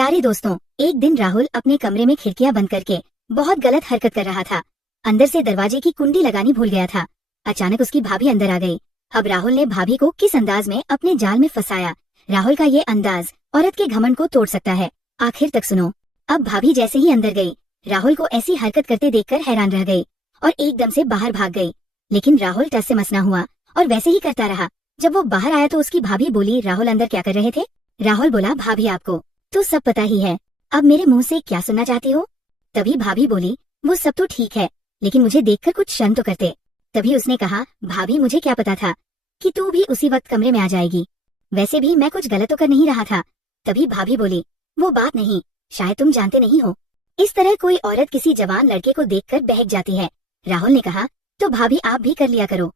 प्यारे दोस्तों, एक दिन राहुल अपने कमरे में खिड़कियां बंद करके बहुत गलत हरकत कर रहा था। अंदर से दरवाजे की कुंडी लगानी भूल गया था। अचानक उसकी भाभी अंदर आ गई। अब राहुल ने भाभी को किस अंदाज में अपने जाल में फंसाया। राहुल का ये अंदाज औरत के घमंड को तोड़ सकता है। आखिर तक सुनो। अब भाभी जैसे ही अंदर गई, राहुल को ऐसी हरकत करते देखकर हैरान रह गई और एकदम से बाहर भाग गई। लेकिन राहुल टस से मस न हुआ और वैसे ही करता रहा। जब वो बाहर आया तो उसकी भाभी बोली, राहुल अंदर क्या कर रहे थे? राहुल बोला, भाभी आपको तो सब पता ही है, अब मेरे मुंह से क्या सुनना चाहती हो? तभी भाभी बोली, वो सब तो ठीक है, लेकिन मुझे देखकर कुछ शर्म तो करते। तभी उसने कहा, भाभी मुझे क्या पता था कि तू भी उसी वक्त कमरे में आ जाएगी। वैसे भी मैं कुछ गलत तो कर नहीं रहा था। तभी भाभी बोली, वो बात नहीं, शायद तुम जानते नहीं हो। इस तरह कोई औरत किसी जवान लड़के को देखकर बहक जाती है। राहुल ने कहा, तो भाभी आप भी कर लिया करो।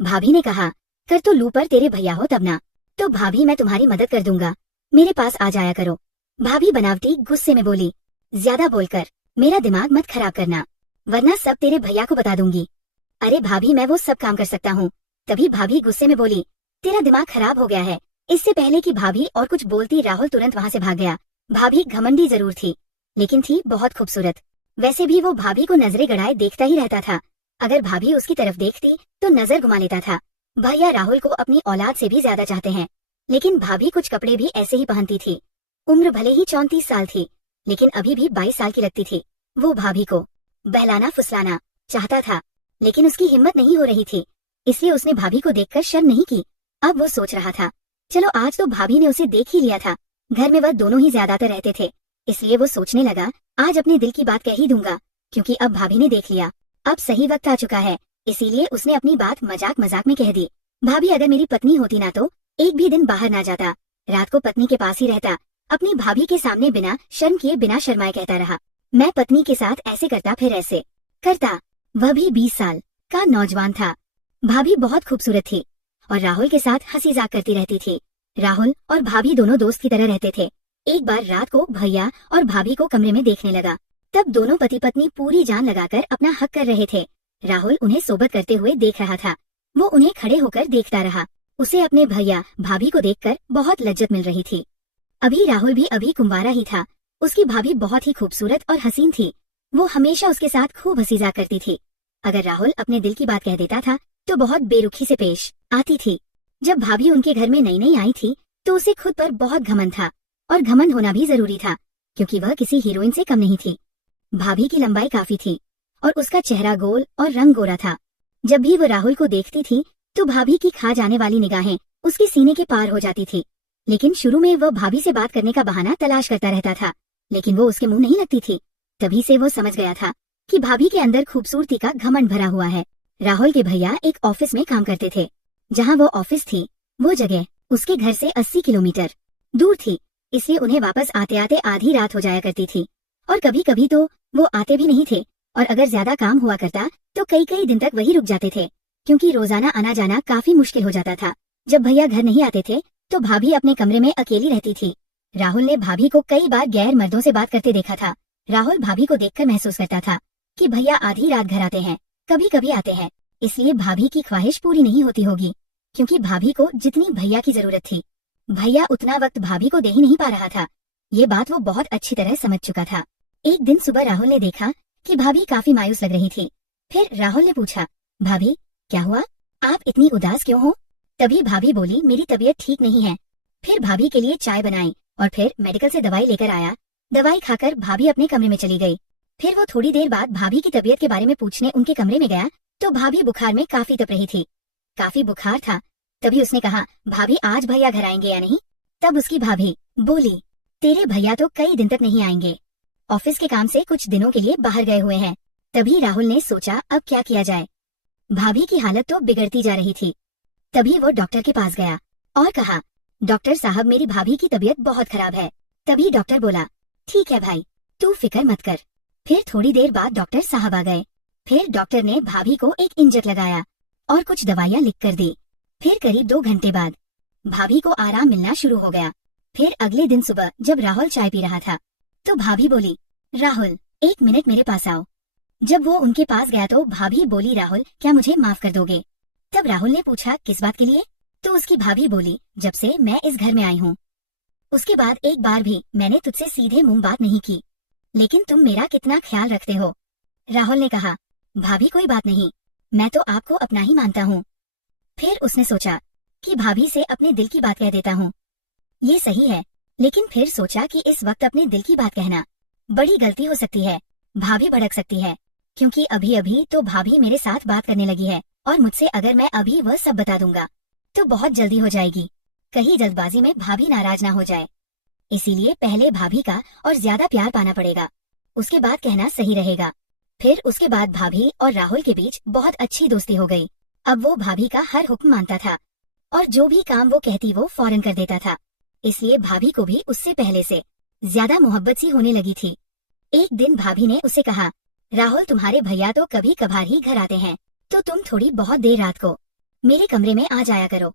भाभी ने कहा, कर तो लू पर तेरे भैया हो तब ना। तो भाभी मैं तुम्हारी मदद कर दूंगा, मेरे पास आ जाया करो। भाभी बनावटी गुस्से में बोली, ज्यादा बोलकर मेरा दिमाग मत खराब करना, वरना सब तेरे भैया को बता दूंगी। अरे भाभी मैं वो सब काम कर सकता हूँ। तभी भाभी गुस्से में बोली, तेरा दिमाग खराब हो गया है। इससे पहले कि भाभी और कुछ बोलती, राहुल तुरंत वहाँ से भाग गया। भाभी घमंडी जरूर थी, लेकिन थी बहुत खूबसूरत। वैसे भी वो भाभी को नजरे गड़ाए देखता ही रहता था। अगर भाभी उसकी तरफ देखती तो नजर घुमा लेता था। भैया राहुल को अपनी औलाद से भी ज्यादा चाहते हैं, लेकिन भाभी कुछ कपड़े भी ऐसे ही पहनती थी। उम्र भले ही 34 साल थी, लेकिन अभी भी 22 साल की लगती थी। वो भाभी को बहलाना फुसलाना चाहता था, लेकिन उसकी हिम्मत नहीं हो रही थी, इसलिए उसने भाभी को देखकर शर्म नहीं की। अब वो सोच रहा था, चलो आज तो भाभी ने उसे देख ही लिया था। घर में वह दोनों ही ज्यादातर रहते थे, इसलिए वो सोचने लगा, आज अपने दिल की बात कह ही दूंगा, क्योंकि अब भाभी ने देख लिया। अब सही वक्त आ चुका है, इसीलिए उसने अपनी बात मजाक मजाक में कह दी, भाभी अगर मेरी पत्नी होती ना तो एक भी दिन बाहर ना जाता, रात को पत्नी के पास ही रहता। अपनी भाभी के सामने बिना शर्म किए बिना शर्माए कहता रहा, मैं पत्नी के साथ ऐसे करता फिर ऐसे करता। वह भी 20 साल का नौजवान था। भाभी बहुत खूबसूरत थी और राहुल के साथ हंसी मजाक करती रहती थी। राहुल और भाभी दोनों दोस्त की तरह रहते थे। एक बार रात को भैया और भाभी को कमरे में देखने लगा। तब दोनों पति पत्नी पूरी जान लगाकर अपना हक कर रहे थे। राहुल उन्हें सोबत करते हुए देख रहा था। वो उन्हें खड़े होकर देखता रहा। उसे अपने भैया भाभी को देखकर बहुत लज्जत मिल रही थी। अभी राहुल भी अभी कुंवारा ही था। उसकी भाभी बहुत ही खूबसूरत और हसीन थी। वो हमेशा उसके साथ खूब हंसी मजाक करती थी। अगर राहुल अपने दिल की बात कह देता था तो बहुत बेरुखी से पेश आती थी। जब भाभी उनके घर में नई नई आई थी तो उसे खुद पर बहुत घमंड था, और घमंड होना भी जरूरी था, क्योंकि वह किसी हीरोइन से कम नहीं थी। भाभी की लंबाई काफी थी और उसका चेहरा गोल और रंग गोरा था। जब भी वो राहुल को देखती थी तो भाभी की खा जाने वाली निगाहें उसके सीने के पार हो जाती थी। लेकिन शुरू में वह भाभी से बात करने का बहाना तलाश करता रहता था, लेकिन वो उसके मुंह नहीं लगती थी। तभी से वो समझ गया था कि भाभी के अंदर खूबसूरती का घमंड भरा हुआ है। राहुल के भैया एक ऑफिस में काम करते थे। जहाँ वो ऑफिस थी वो जगह उसके घर से 80 किलोमीटर दूर थी, इसलिए उन्हें वापस आते आते आधी रात हो जाया करती थी। और कभी कभी तो वो आते भी नहीं थे, और अगर ज्यादा काम हुआ करता तो कई कई दिन तक वही रुक जाते थे, क्योंकि रोजाना आना जाना काफी मुश्किल हो जाता था। जब भैया घर नहीं आते थे तो भाभी अपने कमरे में अकेली रहती थी। राहुल ने भाभी को कई बार गैर मर्दों से बात करते देखा था। राहुल भाभी को देखकर महसूस करता था कि भैया आधी रात घर आते हैं, कभी कभी आते हैं, इसलिए भाभी की ख्वाहिश पूरी नहीं होती होगी, क्योंकि भाभी को जितनी भैया की जरूरत थी भैया उतना वक्त भाभी को दे ही नहीं पा रहा था। ये बात वो बहुत अच्छी तरह समझ चुका था। एक दिन सुबह राहुल ने देखा कि भाभी काफी मायूस लग रही थी। फिर राहुल ने पूछा, भाभी क्या हुआ, आप इतनी उदास क्यों हो? तभी भाभी बोली, मेरी तबीयत ठीक नहीं है। फिर भाभी के लिए चाय बनाई और फिर मेडिकल से दवाई लेकर आया। दवाई खाकर भाभी अपने कमरे में चली गई। फिर वो थोड़ी देर बाद भाभी की तबीयत के बारे में पूछने उनके कमरे में गया तो भाभी बुखार में काफी तप रही थी। काफी बुखार था। तभी उसने कहा, भाभी आज भैया घर आएंगे या नहीं? तब उसकी भाभी बोली, तेरे भैया तो कई दिन तक नहीं आएंगे, ऑफिस के काम से कुछ दिनों के लिए बाहर गए हुए हैं। तभी राहुल ने सोचा, अब क्या किया जाए। भाभी की हालत तो बिगड़ती जा रही थी। तभी वो डॉक्टर के पास गया और कहा, डॉक्टर साहब मेरी भाभी की तबीयत बहुत खराब है। तभी डॉक्टर बोला, ठीक है भाई, तू फिक्र मत कर। फिर थोड़ी देर बाद डॉक्टर साहब आ गए। फिर डॉक्टर ने भाभी को एक इंजेक्शन लगाया और कुछ दवाइयाँ लिख कर दी। फिर करीब 2 घंटे बाद भाभी को आराम मिलना शुरू हो गया। फिर अगले दिन सुबह जब राहुल चाय पी रहा था तो भाभी बोली, राहुल 1 मिनट मेरे पास आओ। जब वो उनके पास गया तो भाभी बोली, राहुल क्या मुझे माफ कर दोगे? तब राहुल ने पूछा, किस बात के लिए? तो उसकी भाभी बोली, जब से मैं इस घर में आई हूँ उसके बाद एक बार भी मैंने तुझसे सीधे मुंह बात नहीं की, लेकिन तुम मेरा कितना ख्याल रखते हो। राहुल ने कहा, भाभी कोई बात नहीं, मैं तो आपको अपना ही मानता हूँ। फिर उसने सोचा कि भाभी से अपने दिल की बात कह देता हूँ, ये सही है। लेकिन फिर सोचा कि इस वक्त अपने दिल की बात कहना बड़ी गलती हो सकती है, भाभी भड़क सकती है, क्योंकि अभी अभी तो भाभी मेरे साथ बात करने लगी है और मुझसे अगर मैं अभी वह सब बता दूंगा तो बहुत जल्दी हो जाएगी, कहीं जल्दबाजी में भाभी नाराज ना हो जाए। इसीलिए पहले भाभी का और ज्यादा प्यार पाना पड़ेगा, उसके बाद कहना सही रहेगा। फिर उसके बाद भाभी और राहुल के बीच बहुत अच्छी दोस्ती हो गई। अब वो भाभी का हर हुक्म मानता था और जो भी काम वो कहती वो फौरन कर देता था, इसलिए भाभी को भी उससे पहले से ज्यादा मोहब्बत सी होने लगी थी। एक दिन भाभी ने उसे कहा, राहुल तुम्हारे भैया तो कभी कभार ही घर आते हैं, तो तुम थोड़ी बहुत देर रात को मेरे कमरे में आ जाया करो,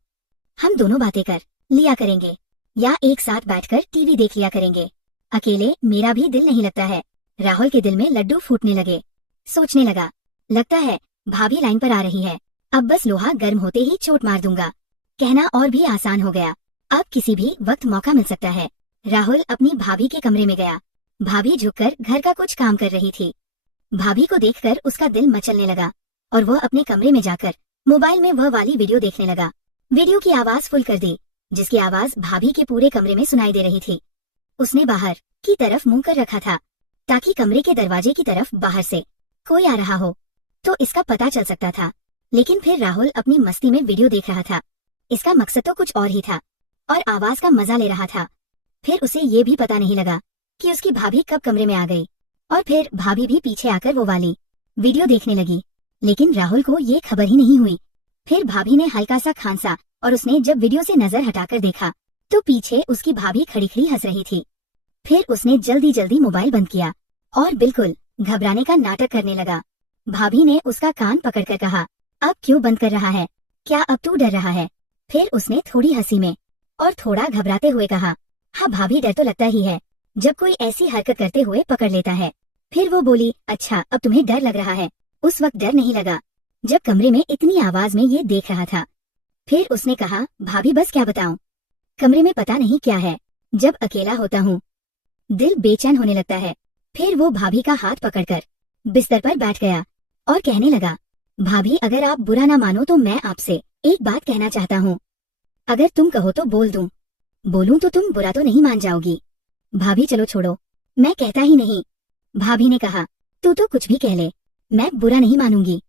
हम दोनों बातें कर लिया करेंगे या एक साथ बैठकर टीवी देख लिया करेंगे, अकेले मेरा भी दिल नहीं लगता है। राहुल के दिल में लड्डू फूटने लगे, सोचने लगा, लगता है भाभी लाइन पर आ रही है, अब बस लोहा गर्म होते ही चोट मार दूंगा। कहना और भी आसान हो गया, अब किसी भी वक्त मौका मिल सकता है। राहुल अपनी भाभी के कमरे में गया। भाभी झुककर घर का कुछ काम कर रही थी। भाभी को देखकर उसका दिल मचलने लगा और वह अपने कमरे में जाकर मोबाइल में वह वाली वीडियो देखने लगा। वीडियो की आवाज फुल कर दी, जिसकी आवाज भाभी के पूरे कमरे में सुनाई दे रही थी। उसने बाहर की तरफ मुंह कर रखा था ताकि कमरे के दरवाजे की तरफ बाहर से कोई आ रहा हो तो इसका पता चल सकता था। लेकिन फिर राहुल अपनी मस्ती में वीडियो देख रहा था, इसका मकसद तो कुछ और ही था और आवाज का मजा ले रहा था। फिर उसे ये भी पता नहीं लगा कि उसकी भाभी कब कमरे में आ गई और फिर भाभी भी पीछे आकर वो वाली वीडियो देखने लगी, लेकिन राहुल को ये खबर ही नहीं हुई। फिर भाभी ने हल्का सा खांसा और उसने जब वीडियो से नजर हटाकर देखा तो पीछे उसकी भाभी खड़ी खड़ी हंस रही थी। फिर उसने जल्दी जल्दी मोबाइल बंद किया और बिल्कुल घबराने का नाटक करने लगा। भाभी ने उसका कान पकड़कर कहा, अब क्यों बंद कर रहा है, क्या अब तू डर रहा है? फिर उसने थोड़ी हंसी में और थोड़ा घबराते हुए कहा, हाँ भाभी डर तो लगता ही है जब कोई ऐसी हरकत करते हुए पकड़ लेता है। फिर वो बोली, अच्छा अब तुम्हें डर लग रहा है, उस वक्त डर नहीं लगा जब कमरे में इतनी आवाज में ये देख रहा था। फिर उसने कहा, भाभी बस क्या बताऊं, कमरे में पता नहीं क्या है, जब अकेला होता हूँ दिल बेचैन होने लगता है। फिर वो भाभी का हाथ पकड़कर बिस्तर पर बैठ गया और कहने लगा, भाभी अगर आप बुरा ना मानो तो मैं आपसे एक बात कहना चाहता हूँ, अगर तुम कहो तो बोल दूं, बोलूं तो तुम बुरा तो नहीं मान जाओगी? भाभी चलो छोड़ो, मैं कहता ही नहीं। भाभी ने कहा, तू तो कुछ भी कह ले, मैं बुरा नहीं मानूंगी।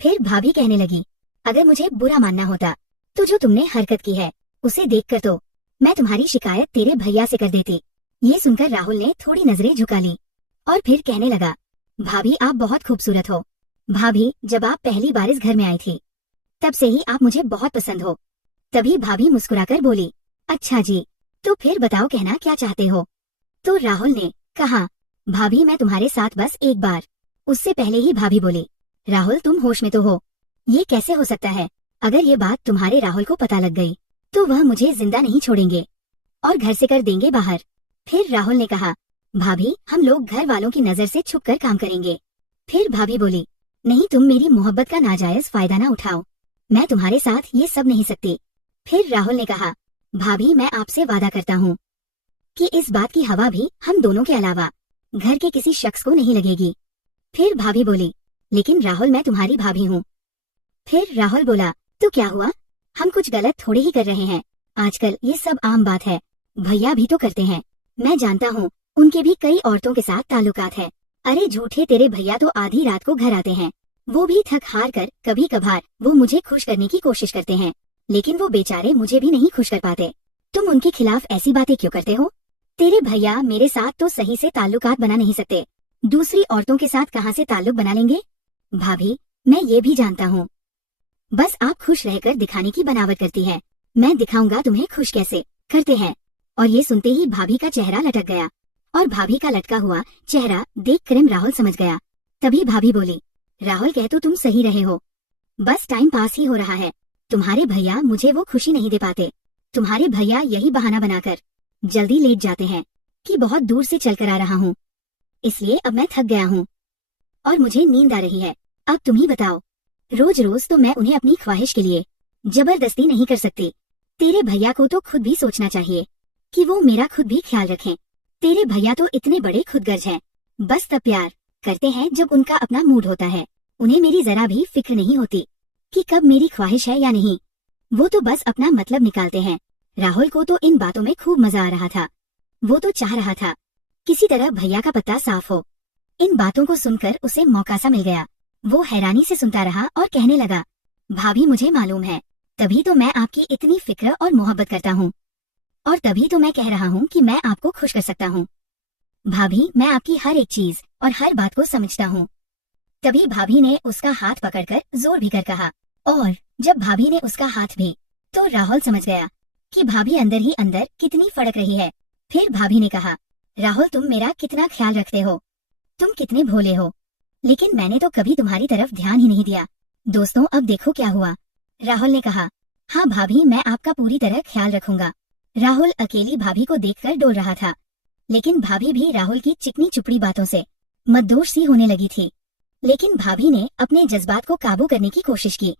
फिर भाभी कहने लगी, अगर मुझे बुरा मानना होता तो जो तुमने हरकत की है उसे देखकर तो मैं तुम्हारी शिकायत तेरे भैया से कर देती। ये सुनकर राहुल ने थोड़ी नजरें झुका ली और फिर कहने लगा, भाभी आप बहुत खूबसूरत हो। भाभी जब आप पहली बार इस घर में आई थी तब से ही आप मुझे बहुत पसंद हो। तभी भाभी मुस्कुराकर बोली, अच्छा जी, तो फिर बताओ कहना क्या चाहते हो? तो राहुल ने कहा, भाभी मैं तुम्हारे साथ बस एक बार। उससे पहले ही भाभी बोली, राहुल तुम होश में तो हो? ये कैसे हो सकता है? अगर ये बात तुम्हारे राहुल को पता लग गई तो वह मुझे जिंदा नहीं छोड़ेंगे और घर से कर देंगे बाहर। फिर राहुल ने कहा, भाभी हम लोग घर वालों की नजर से छुपकर काम करेंगे। फिर भाभी बोली, नहीं तुम मेरी मोहब्बत का नाजायज फायदा ना उठाओ, मैं तुम्हारे साथ ये सब नहीं सकती। फिर राहुल ने कहा, भाभी मैं आपसे वादा करता हूँ कि इस बात की हवा भी हम दोनों के अलावा घर के किसी शख्स को नहीं लगेगी। फिर भाभी बोली, लेकिन राहुल मैं तुम्हारी भाभी हूँ। फिर राहुल बोला, तो क्या हुआ, हम कुछ गलत थोड़े ही कर रहे हैं, आजकल ये सब आम बात है, भैया भी तो करते हैं, मैं जानता हूँ उनके भी कई औरतों के साथ ताल्लुकात है। अरे झूठे, तेरे भैया तो आधी रात को घर आते हैं, वो भी थक हार कर, कभी कभार वो मुझे खुश करने की कोशिश करते हैं, लेकिन वो बेचारे मुझे भी नहीं खुश कर पाते। तुम उनके खिलाफ ऐसी बातें क्यों करते हो? तेरे भैया मेरे साथ तो सही से ताल्लुकात बना नहीं सकते, दूसरी औरतों के साथ कहाँ से ताल्लुक बना लेंगे? भाभी मैं ये भी जानता हूँ, बस आप खुश रहकर दिखाने की बनावट करती है, मैं दिखाऊंगा तुम्हें खुश कैसे करते हैं। और ये सुनते ही भाभी का चेहरा लटक गया और भाभी का लटका हुआ चेहरा देखकर राहुल समझ गया। तभी भाभी बोली, राहुल कह तो तुम सही रहे हो, बस टाइम पास ही हो रहा है, तुम्हारे भैया मुझे वो खुशी नहीं दे पाते, तुम्हारे भैया यही बहाना बनाकर जल्दी लेट जाते हैं कि बहुत दूर से चलकर आ रहा हूँ, इसलिए अब मैं थक गया हूँ और मुझे नींद आ रही है। अब तुम ही बताओ, रोज रोज तो मैं उन्हें अपनी ख्वाहिश के लिए जबरदस्ती नहीं कर सकती। तेरे भैया को तो खुद भी सोचना चाहिए कि वो मेरा खुद भी ख्याल रखें। तेरे भैया तो इतने बड़े खुदगर्ज हैं, बस तब प्यार करते हैं जब उनका अपना मूड होता है। उन्हें मेरी जरा भी फिक्र नहीं होती कि कब मेरी ख्वाहिश है या नहीं। वो तो बस अपना मतलब निकालते हैं। राहुल को तो इन बातों में खूब मजा आ रहा था। वो तो चाह रहा था किसी तरह भैया का पत्ता साफ हो। इन बातों को सुनकर उसे मौका सा मिल गया। वो हैरानी से सुनता रहा और कहने लगा, भाभी मुझे मालूम है, तभी तो मैं आपकी इतनी फिक्र और मोहब्बत करता हूँ, और तभी तो मैं कह रहा हूँ कि मैं आपको खुश कर सकता हूँ। भाभी मैं आपकी हर एक चीज और हर बात को समझता हूँ। तभी भाभी ने उसका हाथ पकड़कर जोर भी कर कहा, और जब भाभी ने उसका हाथ भी, तो राहुल समझ गया कि भाभी अंदर ही अंदर कितनी फड़क रही है। फिर भाभी ने कहा, राहुल तुम मेरा कितना ख्याल रखते हो, तुम कितने भोले हो, लेकिन मैंने तो कभी तुम्हारी तरफ ध्यान ही नहीं दिया। दोस्तों अब देखो क्या हुआ। राहुल ने कहा, हाँ भाभी मैं आपका पूरी तरह ख्याल रखूंगा। राहुल अकेली भाभी को देखकर डोल रहा था, लेकिन भाभी भी राहुल की चिकनी चुपड़ी बातों से मद्दोश सी होने लगी थी। लेकिन भाभी ने अपने जज्बात को काबू करने की कोशिश की।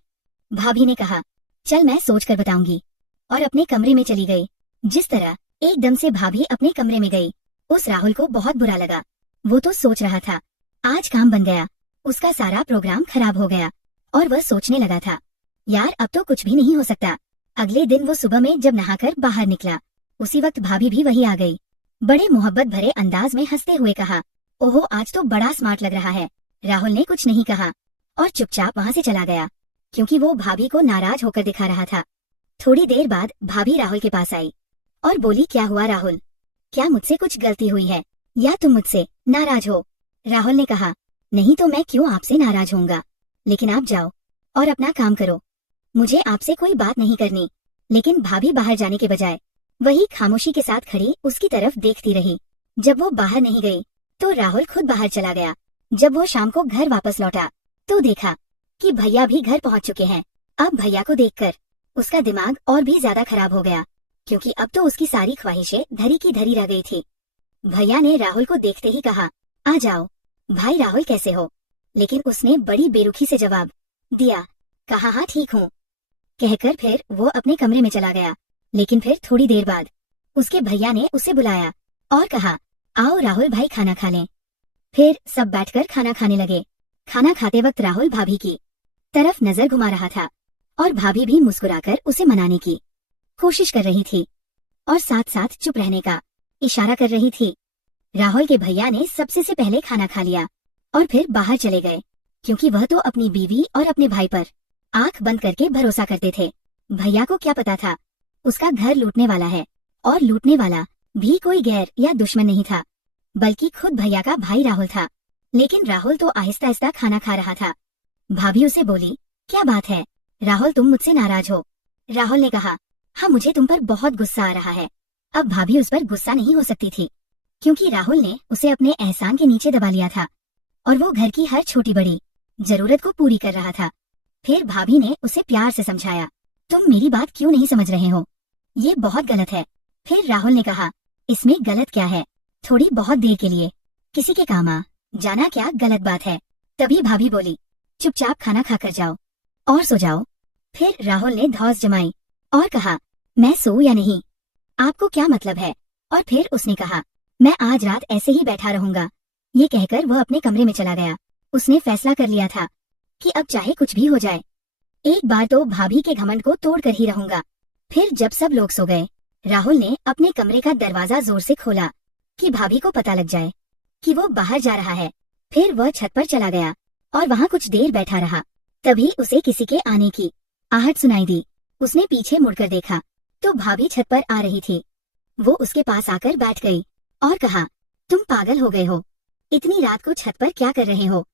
भाभी ने कहा, चल मैं सोच कर बताऊंगी, और अपने कमरे में चली गई। जिस तरह एकदम से भाभी अपने कमरे में गई, उस राहुल को बहुत बुरा लगा। वो तो सोच रहा था आज काम बन गया, उसका सारा प्रोग्राम खराब हो गया, और वह सोचने लगा था, यार अब तो कुछ भी नहीं हो सकता। अगले दिन वो सुबह में जब नहाकर बाहर निकला, उसी वक्त भाभी भी वही आ गई। बड़े मोहब्बत भरे अंदाज में हंसते हुए कहा, ओहो आज तो बड़ा स्मार्ट लग रहा है। राहुल ने कुछ नहीं कहा और चुपचाप वहाँ से चला गया, क्योंकि वो भाभी को नाराज होकर दिखा रहा था। थोड़ी देर बाद भाभी राहुल के पास आई और बोली, क्या हुआ राहुल, क्या मुझसे कुछ गलती हुई है या तुम मुझसे नाराज हो? राहुल ने कहा, नहीं तो मैं क्यों आपसे नाराज होऊंगा, लेकिन आप जाओ और अपना काम करो, मुझे आपसे कोई बात नहीं करनी। लेकिन भाभी बाहर जाने के बजाय वही खामोशी के साथ खड़ी उसकी तरफ देखती रही। जब वो बाहर नहीं गई तो राहुल खुद बाहर चला गया। जब वो शाम को घर वापस लौटा तो देखा कि भैया भी घर पहुंच चुके हैं। अब भैया को देखकर उसका दिमाग और भी ज्यादा खराब हो गया, क्योंकि अब तो उसकी सारी ख्वाहिशें धरी की धरी रह गई थी। भैया ने राहुल को देखते ही कहा, आ जाओ भाई राहुल कैसे हो? लेकिन उसने बड़ी बेरुखी से जवाब दिया, कहा हाँ ठीक हूँ, कहकर फिर वो अपने कमरे में चला गया। लेकिन फिर थोड़ी देर बाद उसके भैया ने उसे बुलाया और कहा, आओ राहुल भाई खाना खा लें। फिर सब बैठकर खाना खाने लगे। खाना खाते वक्त राहुल भाभी की तरफ नजर घुमा रहा था और भाभी भी मुस्कुराकर उसे मनाने की कोशिश कर रही थी और साथ साथ चुप रहने का इशारा कर रही थी। राहुल के भैया ने सबसे से पहले खाना खा लिया और फिर बाहर चले गए, क्योंकि वह तो अपनी बीवी और अपने भाई पर आंख बंद करके भरोसा करते थे। भैया को क्या पता था उसका घर लूटने वाला है, और लूटने वाला भी कोई गैर या दुश्मन नहीं था, बल्कि खुद भैया का भाई राहुल था। लेकिन राहुल तो आहिस्ता आहिस्ता खाना खा रहा था। भाभी उसे बोली, क्या बात है राहुल, तुम मुझसे नाराज हो? राहुल ने कहा, हाँ मुझे तुम पर बहुत गुस्सा आ रहा है। अब भाभी उस पर गुस्सा नहीं हो सकती थी, क्योंकि राहुल ने उसे अपने एहसान के नीचे दबा लिया था और वो घर की हर छोटी बड़ी जरूरत को पूरी कर रहा था। फिर भाभी ने उसे प्यार से समझाया, तुम मेरी बात क्यों नहीं समझ रहे हो, ये बहुत गलत है। फिर राहुल ने कहा, इसमें गलत क्या है, थोड़ी बहुत देर के लिए किसी के काम आ जाना क्या गलत बात है? तभी भाभी बोली, चुपचाप खाना खाकर जाओ और सो जाओ। फिर राहुल ने धौंस जमाई और कहा, मैं सोऊं या नहीं, आपको क्या मतलब है? और फिर उसने कहा, मैं आज रात ऐसे ही बैठा रहूंगा। ये कहकर वह अपने कमरे में चला गया। उसने फैसला कर लिया था कि अब चाहे कुछ भी हो जाए, एक बार तो भाभी के घमंड को तोड़ कर ही रहूंगा। फिर जब सब लोग सो गए, राहुल ने अपने कमरे का दरवाजा जोर से खोला कि भाभी को पता लग जाए कि वो बाहर जा रहा है। फिर वह छत पर चला गया और वहाँ कुछ देर बैठा रहा। तभी उसे किसी के आने की आहट सुनाई दी। उसने पीछे मुड़कर देखा तो भाभी छत पर आ रही थी। वो उसके पास आकर बैठ गई और कहा, तुम पागल हो गए हो, इतनी रात को छत पर क्या कर रहे हो?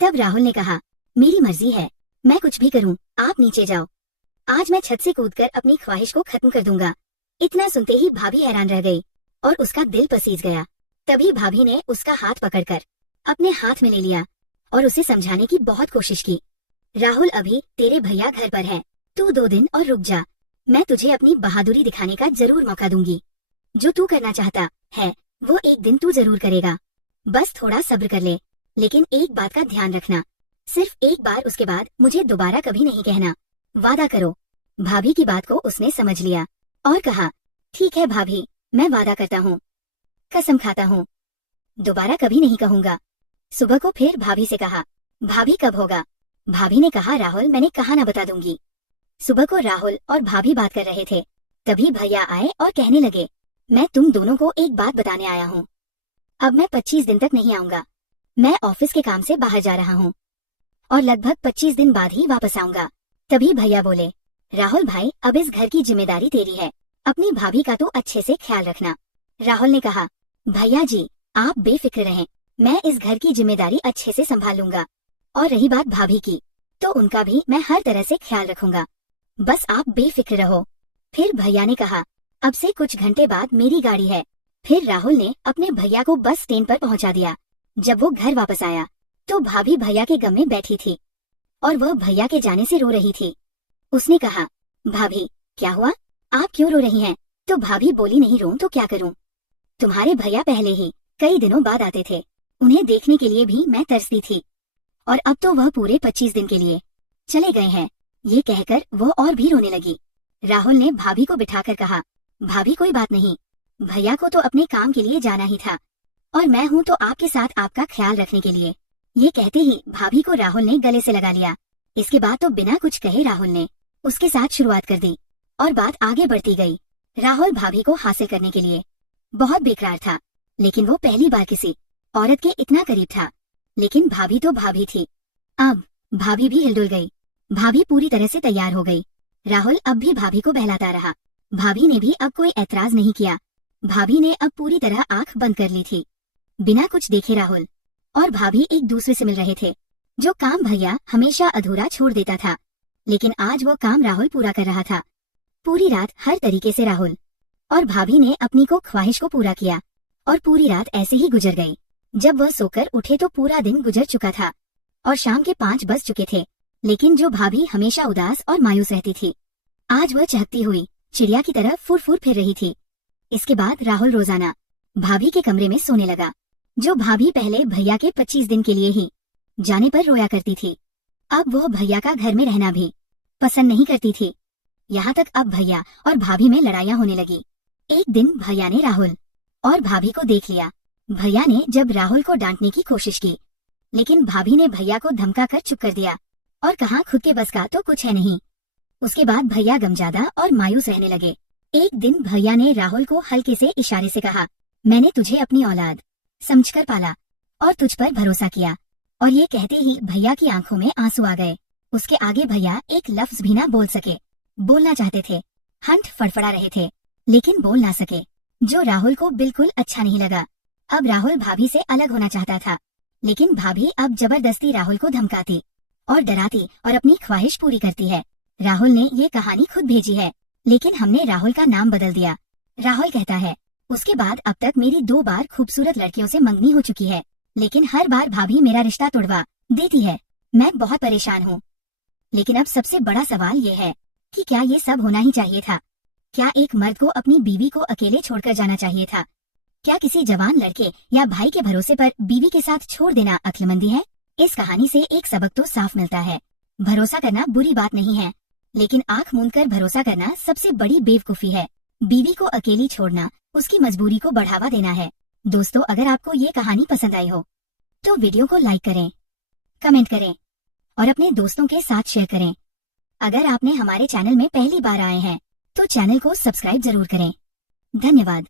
तब राहुल ने कहा, मेरी मर्जी है, मैं कुछ भी करूं, आप नीचे जाओ, आज मैं छत से कूदकर अपनी ख्वाहिश को खत्म कर दूंगा। इतना सुनते ही भाभी हैरान रह गई और उसका दिल पसीज गया। तभी भाभी ने उसका हाथ पकड़कर अपने हाथ में ले लिया और उसे समझाने की बहुत कोशिश की। राहुल अभी तेरे भैया घर पर है, तू 2 दिन और रुक जा, मैं तुझे अपनी बहादुरी दिखाने का जरूर मौका दूंगी। जो तू करना चाहता है वो एक दिन तू जरूर करेगा, बस थोड़ा सब्र कर ले। लेकिन एक बात का ध्यान रखना, सिर्फ एक बार, उसके बाद मुझे दोबारा कभी नहीं कहना, वादा करो। भाभी की बात को उसने समझ लिया और कहा, ठीक है भाभी, मैं वादा करता हूँ, कसम खाता हूँ, दोबारा कभी नहीं कहूँगा। सुबह को फिर भाभी से कहा, भाभी कब होगा? भाभी ने कहा, राहुल मैंने कहा ना बता दूंगी। सुबह को राहुल और भाभी बात कर रहे थे, तभी भैया आए और कहने लगे, मैं तुम दोनों को एक बात बताने आया हूँ। अब मैं 25 दिन तक नहीं आऊंगा। मैं ऑफिस के काम से बाहर जा रहा हूँ और लगभग 25 दिन बाद ही वापस आऊंगा। तभी भैया बोले, राहुल भाई अब इस घर की जिम्मेदारी तेरी है, अपनी भाभी का तो अच्छे से ख्याल रखना। राहुल ने कहा, भैया जी आप बेफिक्र रहें, मैं इस घर की जिम्मेदारी अच्छे से संभाल लूंगा। और रही बात भाभी की, तो उनका भी मैं हर तरह से ख्याल रखूंगा, बस आप बेफिक्र रहो। फिर भैया ने कहा, अब से कुछ घंटे बाद मेरी गाड़ी है। फिर राहुल ने अपने भैया को बस स्टैंड पर पहुंचा दिया। जब वो घर वापस आया तो भाभी भैया के गम में बैठी थी और वह भैया के जाने से रो रही थी। उसने कहा, भाभी क्या हुआ, आप क्यों रो रही हैं? तो भाभी बोली, नहीं रो तो क्या करूं, तुम्हारे भैया पहले ही कई दिनों बाद आते थे, उन्हें देखने के लिए भी मैं तरसती थी, और अब तो वह पूरे 25 दिन के लिए चले गए हैं। ये कहकर वो और भी रोने लगी। राहुल ने भाभी को बिठाकर कहा, भाभी कोई बात नहीं, भैया को तो अपने काम के लिए जाना ही था और मैं हूँ तो आपके साथ आपका ख्याल रखने के लिए। ये कहते ही भाभी को राहुल ने गले से लगा लिया। इसके बाद तो बिना कुछ कहे राहुल ने उसके साथ शुरुआत कर दी और बात आगे बढ़ती गई। राहुल भाभी को हासिल करने के लिए बहुत बेकरार था, लेकिन वो पहली बार किसी औरत के इतना करीब था। लेकिन भाभी तो भाभी थी। अब भाभी भी हिलडुल गई। भाभी पूरी तरह से तैयार हो गई। राहुल अब भी भाभी को बहलाता रहा। भाभी ने भी अब कोई ऐतराज नहीं किया। भाभी ने अब पूरी तरह आंख बंद कर ली थी। बिना कुछ देखे राहुल और भाभी एक दूसरे से मिल रहे थे। जो काम भैया हमेशा अधूरा छोड़ देता था, लेकिन आज वो काम राहुल पूरा कर रहा था। पूरी रात हर तरीके से राहुल और भाभी ने अपनी को ख्वाहिश को पूरा किया और पूरी रात ऐसे ही गुजर गई। जब वह सोकर उठे तो पूरा दिन गुजर चुका था और शाम के 5 बज चुके थे। लेकिन जो भाभी हमेशा उदास और मायूस रहती थी, आज वह चहकती हुई चिड़िया की तरह फुर फुर फिर रही थी। इसके बाद राहुल रोजाना भाभी के कमरे में सोने लगा। जो भाभी पहले भैया के 25 दिन के लिए ही जाने पर रोया करती थी, अब वो भैया का घर में रहना भी पसंद नहीं करती थी। यहाँ तक अब भैया और भाभी में लड़ाइयाँ होने लगी। एक दिन भैया ने राहुल और भाभी को देख लिया। भैया ने जब राहुल को डांटने की कोशिश की, लेकिन भाभी ने भैया को धमका कर चुप कर दिया और कहा, खुद के बस का तो कुछ है नहीं। उसके बाद भैया गमजादा और मायूस रहने लगे। एक दिन भैया ने राहुल को हल्के से इशारे से कहा, मैंने तुझे अपनी औलाद समझकर पाला और तुझ पर भरोसा किया। और ये कहते ही भैया की आंखों में आंसू आ गए। उसके आगे भैया एक लफ्ज भी ना बोल सके। बोलना चाहते थे, हंट फड़फड़ा रहे थे, लेकिन बोल ना सके, जो राहुल को बिल्कुल अच्छा नहीं लगा। अब राहुल भाभी से अलग होना चाहता था, लेकिन भाभी अब जबरदस्ती राहुल को धमकाती और डराती और अपनी ख्वाहिश पूरी करती है। राहुल ने ये कहानी खुद भेजी है, लेकिन हमने राहुल का नाम बदल दिया। राहुल कहता है, उसके बाद अब तक मेरी 2 बार खूबसूरत लड़कियों से मंगनी हो चुकी है, लेकिन हर बार भाभी मेरा रिश्ता तोड़वा देती है। मैं बहुत परेशान हूँ। लेकिन अब सबसे बड़ा सवाल ये है कि क्या ये सब होना ही चाहिए था? क्या एक मर्द को अपनी बीवी को अकेले छोड़कर जाना चाहिए था? क्या किसी जवान लड़के या भाई के भरोसे पर बीवी के साथ छोड़ देना अक्लमंदी है? इस कहानी से एक सबक तो साफ मिलता है, भरोसा करना बुरी बात नहीं है, लेकिन आंख मूंद कर भरोसा करना सबसे बड़ी बेवकूफी है। बीवी को अकेली छोड़ना उसकी मजबूरी को बढ़ावा देना है। दोस्तों, अगर आपको ये कहानी पसंद आई हो तो वीडियो को लाइक करें, कमेंट करें और अपने दोस्तों के साथ शेयर करें। अगर आपने हमारे चैनल में पहली बार आए हैं तो चैनल को सब्सक्राइब जरूर करें। धन्यवाद।